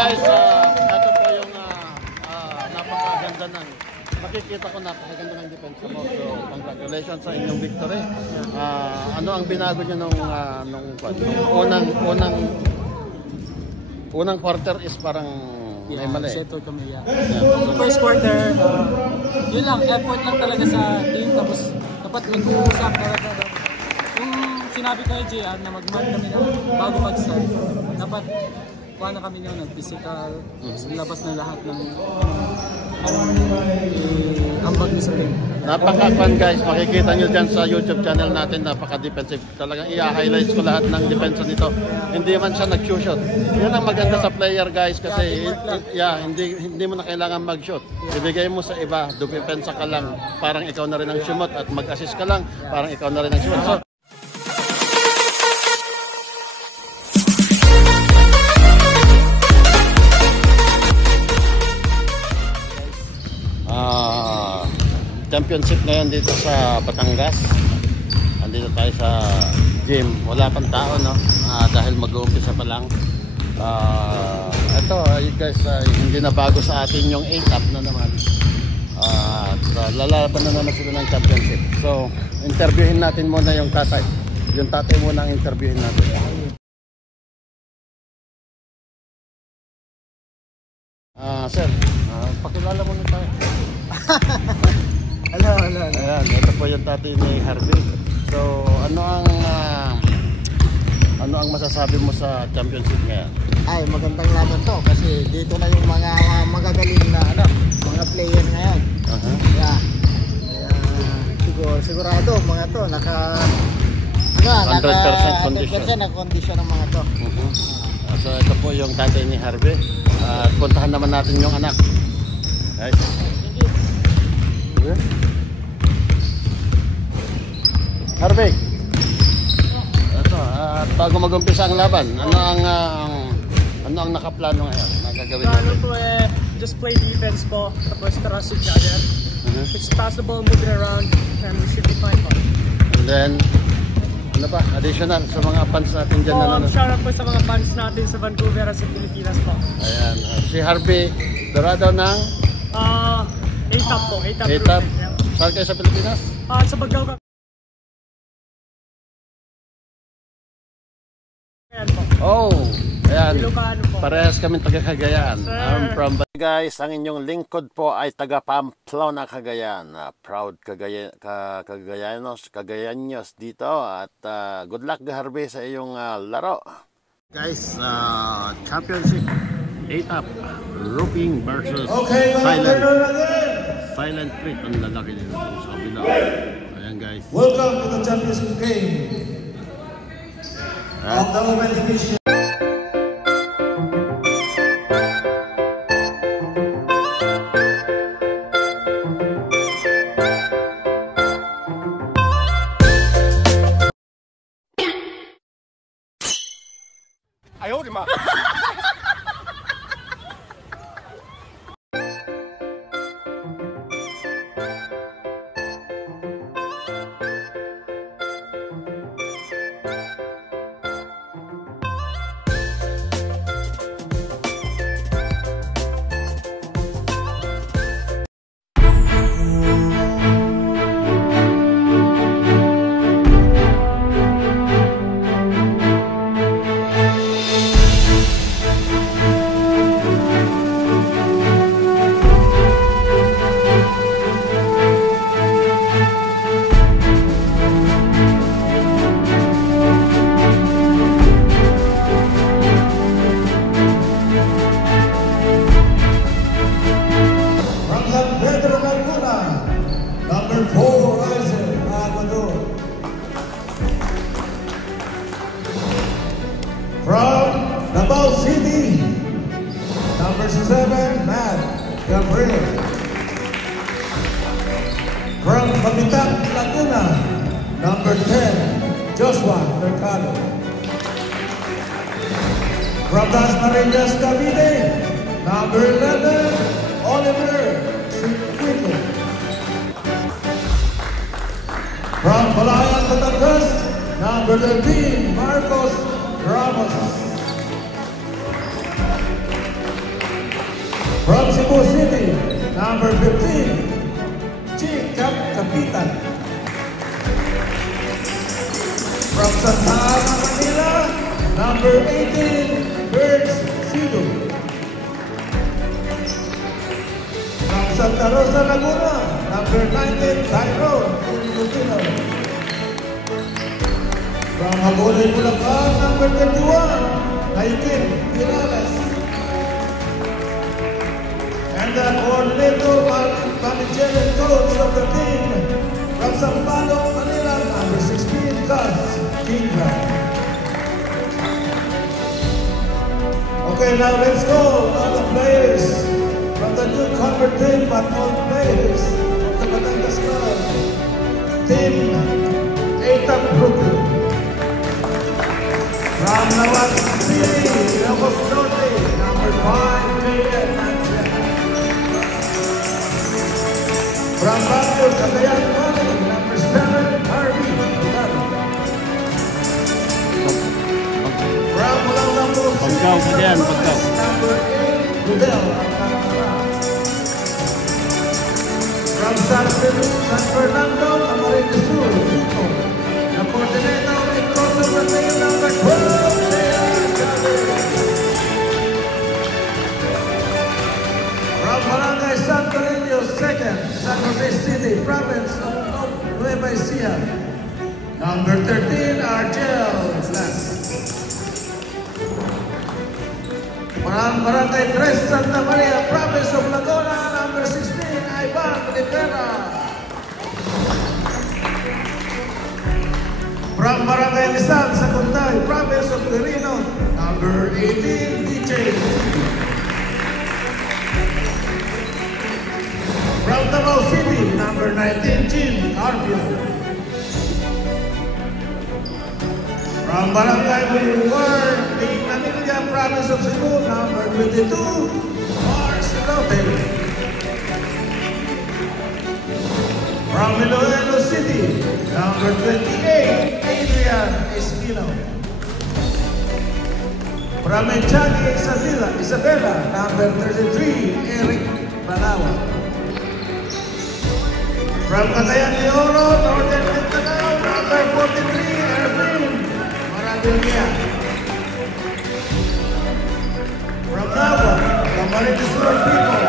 guys, ito po yung napakaganda ng makikita ko, napakaganda ng depensa mo. So congratulations sa inyong victory. Ano ang binago niyo nung unang quarter is parang may mali. Settle kami, So first quarter, yun lang, effort lang talaga sa team. Tapos dapat mag-uusap talaga. Yung sinabi ko kay JR na mag-mat kami na bago mag-start, dapat kuha na kami nyo ng physical, labas na lahat ng ambag nyo sa team. Napaka-fun guys, makikita nyo dyan sa YouTube channel natin, napaka-defensive. Talagang i-highlights ko lahat ng defense nito. Hindi man siya nag-shoot. Yan ang maganda sa player guys, kasi hindi mo na kailangan mag-shoot. Ibigay mo sa iba, dumipensa ka lang, parang ikaw na rin ang shumot, at mag-assist ka lang, parang ikaw na rin ang shumot. So, championship ngayon dito sa Batangas. Andito tayo sa gym. Wala pang tao, no? Dahil mag-uumpisa pa lang. Ito guys, hindi na bago sa atin yung 8-up na naman. Lalaban na naman sila ng championship. So, interviewin natin muna yung tatay. Yung tatay muna ang interviewin natin. Sir, pakilala muna tayo. Hello. Ayan, ito po yung tatay ni Harvey. So, ano ang masasabi mo sa championship ngayon? Ay, magandang laban to kasi dito na yung mga magagaling na mga player ngayon. Sigurado mga to 100% condition. 100% condition ng mga to. So, ito po yung tatay ni Harvey. At puntahan naman natin yung anak. Guys. Harvey, ito, bago mag-umpisa ang laban, ano ang nakaplano ngayon? Nagagawin natin? Po just play defense po, tapos trust each other. Just pass the ball, move it around, and we should be fine po. And then, ano pa, additional sa mga fans natin dyan na shout out po sa mga fans natin sa Vancouver at sa Pilipinas po. Ayan, si Harvey Dorado ng 8-up po, 8-up. Saan kayo sa Pilipinas? Sa Bagao. Oh, ayan. Parehas kami taga Cagayan. I'm from guys, ang inyong lingkod po ay taga Pamplona, Cagayan. Proud Cagayanos dito, at good luck Harvey sa iyong laro. Guys, championship 8-up Roofing versus Silent Creek. Ang lalaki nila sa kabila. Ayan guys. Welcome to the championship game of the women's division. Ayaw, di ma. From Davao City, number 7, Matt Gabriel. From Mamitang, Laguna, number 10, Joshua Mercado. From Dasmariñas, Cavite, number 11, Oliver Circuito. From Balayan, Batangas, number 13, Marcos Ramos. From Cebu City, number 15, Jacob Capitan. From Santa Ana, Manila, number 18, Bergs Sido. From Santa Rosa, Laguna, number 19, Tyrone Filipino. From Hagonoy, Bulacan, number 31, Naikin Pirales. And the coordinator, managerial coach of the team, from Sampaloc, Manila, number 16, Gus Kingra. Okay, now let's go. All the players from the newcomer team, but all players of the Batangas Club. Team ATAP Brooklyn. From Nawat City, Ilocos Norte, number 5, J.N. Manchester. From Baguio, Cagayan Valley, number 7, Harvey Delgado. From Ulang-Lambo City, number 8, Rudel Alcantara. From San Fernando, Camarines Sur, Vico. The coordinator and coach of the team, number 12, Leon Chavez. From Barangay Santo Niño, 2nd, San Jose City, province of Nueva Ecija, number 13, Argel Blas. From Barangay 3, Santa Maria, province of Laguna, number 16, Ivan Rivera. From Barangay Lisan, Saguntay, province of Quirino, number 18, DJ. From Davao City, number 19, Jim Carpio. From Barangay Boulevard, Manila, province of Cebu, number 22, Mars Lote. From Iloilo City, number 28, Adrian Espino. From Enchagi, Isabela, number 33, Eric Balawa. From Cagayan de Oro, Northern Mindanao, number 43, Erwin Maravilla. From Davao, Camarines Sur people,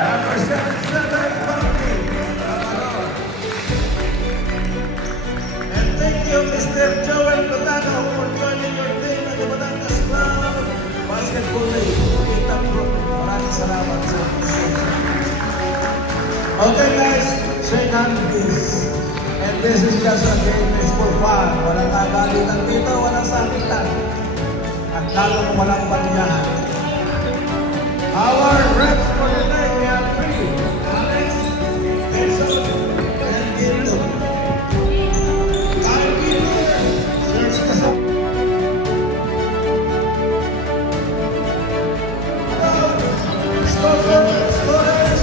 number 77, Bumpy Amador. And thank you, Mr. Joel Batano, for joining your team at the Batangas Club Basketball League. ATAP Group, maraming salamat sa inyo. Okay guys, shake hands please. And this is just a game, it's for fun. Walang kagalitan dito, walang sakitan. At lalong walang baliyahan. Our reps for the night, we have 3. Alex, Benson, and Gildo. Kyle Gildo, search the song. Scorers,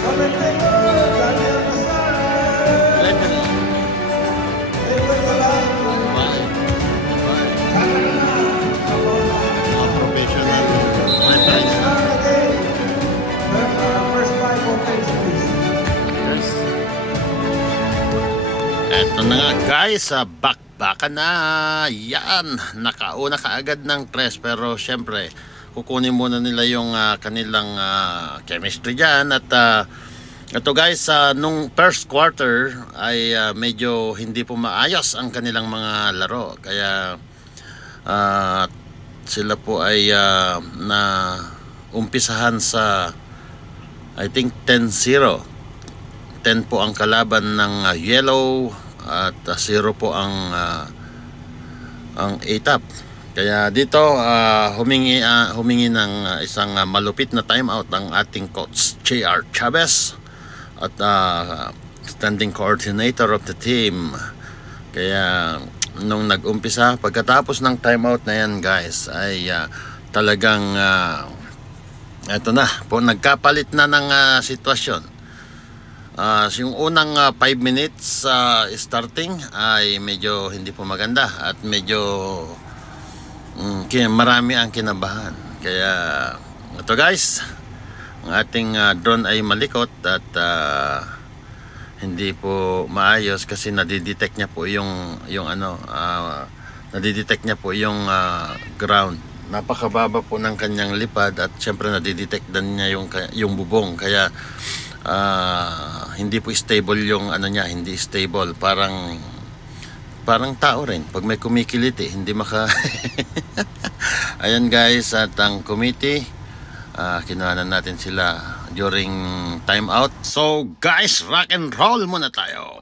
commentator, Daniel Masara. Edwin Galang, Professional reference. First 5 votes, please. Yes. Eto na nga guys, bakbakan na. Yan, nakauna kaagad ng 3 pero syempre kukunin muna nila yung kanilang chemistry dyan. At ito guys, nung first quarter ay medyo hindi po maayos ang kanilang mga laro. Kaya sila po ay na umpisahan sa I think 10-0. 10 po ang kalaban ng Yellow at 0 po ang ATAP. Kaya dito humingi ng isang malupit na timeout ang ating coach JR Chavez at standing coordinator of the team. Kaya nung nag-umpisa, pagkatapos ng timeout na yan guys ay talagang eto na po, nagkapalit na ng sitwasyon. Yung unang 5 minutes starting ay medyo hindi po maganda at medyo marami ang kinabahan. Kaya ito guys, ang ating drone ay malikot at hindi po maayos kasi nadidetect niya po yung nadidetect niya po yung ground. Napakababa po ng kanyang lipad at syempre nadidetect din niya yung bubong, kaya hindi po stable yung niya, hindi stable, parang tao rin pag may kumikiliti, hindi maka ayan guys, at ang committee kinuhanan natin sila during time out. So guys, rock and roll muna tayo.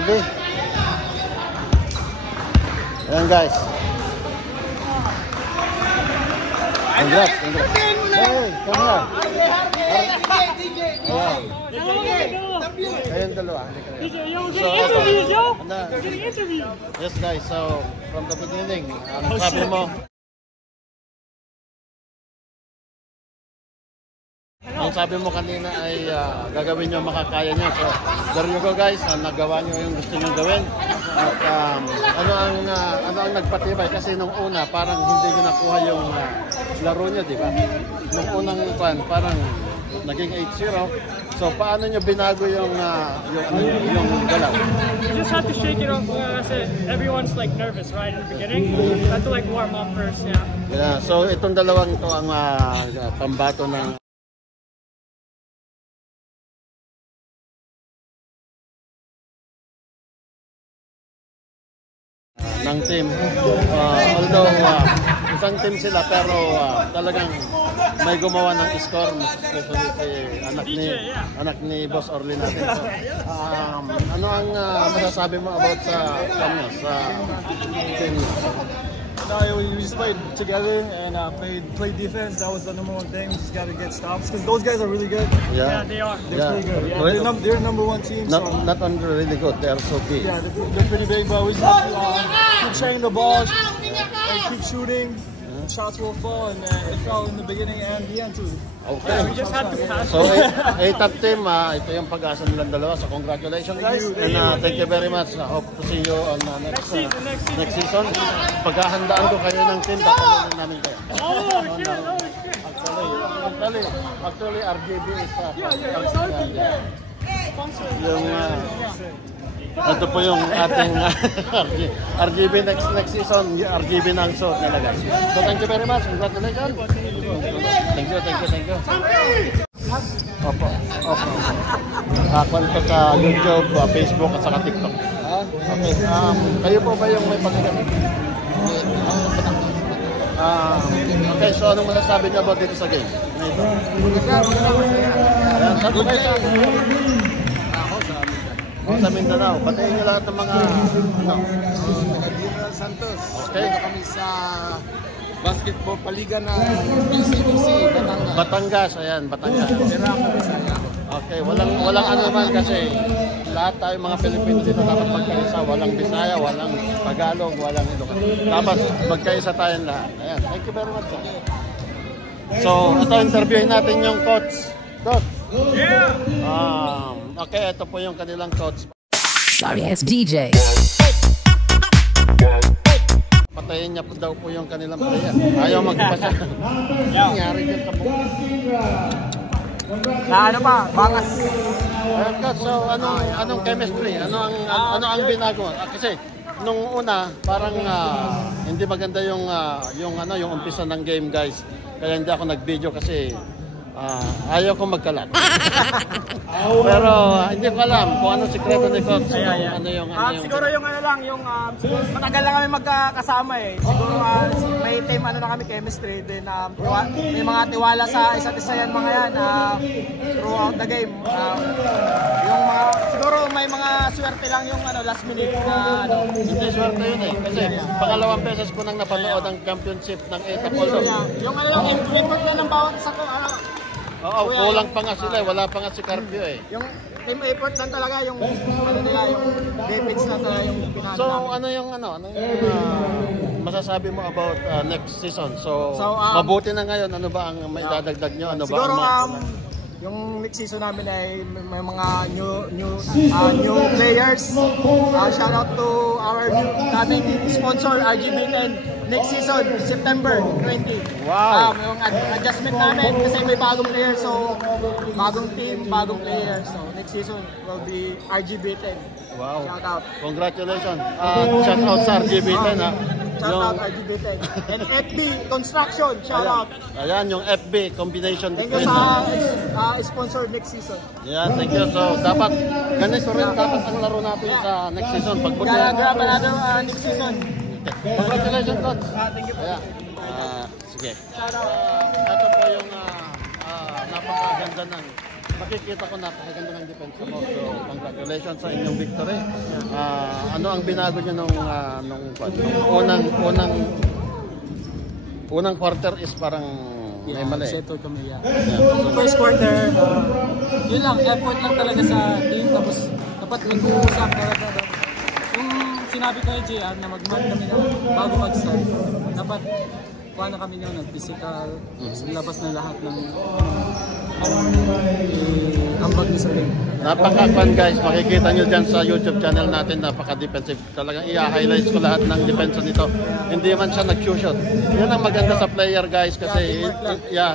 RB. Ayan guys. Congrats. Hey, come here. Ayan. Kayong dalawa. So, yes guys, so from the beginning, sabi mo, ang sabi mo kanina ay gagawin nyo makakaya nyo. So, there you go guys, nagawa nyo yung gusto nyo gawin. At ano ang nagpatibay? Kasi nung una, parang hindi nyo nakuha yung laro nyo, di ba? Nung unang parang naging 8-0. So, paano nyo binago yung galaw? You just have to shake it off kasi everyone's like nervous, right, in the beginning. You have to like warm up first, yeah. Yeah, so itong dalawang ito ang pambato ng team. Although isang team sila pero talagang may gumawa ng score, especially si anak ni Boss Orly natin. So, ano ang masasabi mo about sa kanya sa team? No, we just played together and played defense. That was the number one thing. We just got to get stops because those guys are really good. Yeah, they are. They're pretty good. Yeah, they're number one team. Not only really good, they're so big. Yeah, they're pretty big, but we just have to keep sharing the ball and keep shooting. Shots will fall, and it fell in the beginning and the end too. Okay. We just have to pass. So, top team, ito yung pag-asa nilang dalawa. So, congratulations guys. Thank you very much. I hope to see you on next season. Paghahandaan ko kayo ng team, tatawagin namin kayo. Actually, RGB is yung ito po yung ating RGB next season, RGB na ang suot nila guys. So thank you very much. Congratulations. Thank you. Opo. Kwento sa YouTube, Facebook at saka TikTok. Okay. Kayo po ba yung may pagkakas? Okay, so anong masasabi niyo about dito sa game? Saan po kayo? Sa Mindanao. Patayin niyo lahat ng mga General Santos. Okay. Dito kami sa basketball paliga ng BCBC Batangas. Ayan, Batangas. Okay, walang ano naman kasi lahat tayo mga Pilipino dito dapat magkaisa. Walang Bisaya, walang Tagalog, walang Ilocano. Dapat magkaisa tayong lahat. Ayan, thank you very much. So, ito interviewin natin yung coach. Coach. Yeah! Okay, ito po yung kanilang coach. Sorry, it's DJ. Patayin niya po daw po yung kanilang player. Ayaw magpasya. Nangyari dyan sa buka. Ano pa? Bangas. Ayan coach, so anong chemistry? Ano ang binago? Kasi nung una parang hindi maganda yung umpisa ng game guys. Kaya hindi ako nag-video kasi ayaw ko magkalat. Pero hindi ko alam kung ano sikreto ni Coach. Siguro yung matagal lang kami magkakasama eh. Siguro may team na kami chemistry din. May mga tiwala sa isa't isa yan mga yan throughout the game. Siguro may mga swerte lang yung last minute na Hindi swerte yun eh. Kasi pangalawang beses ko nang napanood ang championship ng ETA Polo. Yung input na ng bawat isa ko. Oo, kulang pa nga sila. Wala pa nga si Carpio eh. Yung team effort lang talaga yung defense lang talaga yung pinano. So ano yung masasabi mo about next season? So mabuti na ngayon. Ano ba ang may dadagdag nyo? Ano siguro ba yung next season namin ay may mga new players. Shout out to our dating sponsor RGB10 next season September 20. Wow. Yung adjustment namin kasi may bagong player, so bagong team, bagong player. So next season will be RGB10. Wow. Shout out. Congratulations. Shout out sa RGB10 ha. Shout out RGB10. And FB Construction, shout out. Ayan yung FB combination. Thank you sa sponsor next season. Yeah, thank you. So dapat ganito rin dapat ang laro natin sa next season. Pagbuti. Next season. Congratulations, Coach. Thank you. Sige. Ito po yung napakaganda ng makikita ko napakaganda ng depensa mo. So, congratulations sa inyong victory. Ano ang binago nyo nung unang quarter is parang may mali. Settle kami, So, first quarter, yun lang, effort lang talaga sa team. Tapos, dapat mag-uusap talaga. Yung sinabi ko kay JR na mag-mark kami na bago mag-start, dapat kuha na kami nyo, nag-physical, labas na lahat ng ambag ni Salim. Napaka-fun guys, makikita nyo dyan sa YouTube channel natin, napaka-defensive. Talagang i-highlights ko lahat ng depensa nito. Hindi man siya nag-shoot. Yan ang maganda sa player guys kasi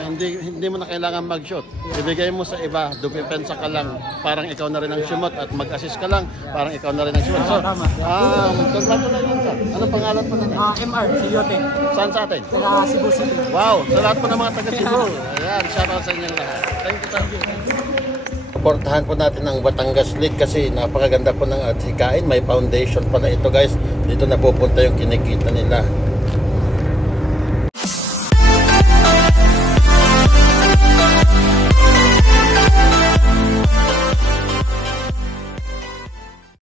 hindi mo na kailangan mag-shoot. Ibigay mo sa iba, dupepensa ka lang, parang ikaw na rin ang shumot at mag-assist ka lang, parang ikaw na rin ang shumot. So, congratulations ka. Anong pangalan pa na? MR, si Yote. Saan sa atin? Sa Cebu City. Wow, sa lahat po ng mga taga Cebu. Ayan, shoutout sa inyong lahat. Thank you. Suportahan po natin ang Batangas League kasi napakaganda po ng hikain. May foundation pa na ito guys. Dito napupunta yung kinikita nila.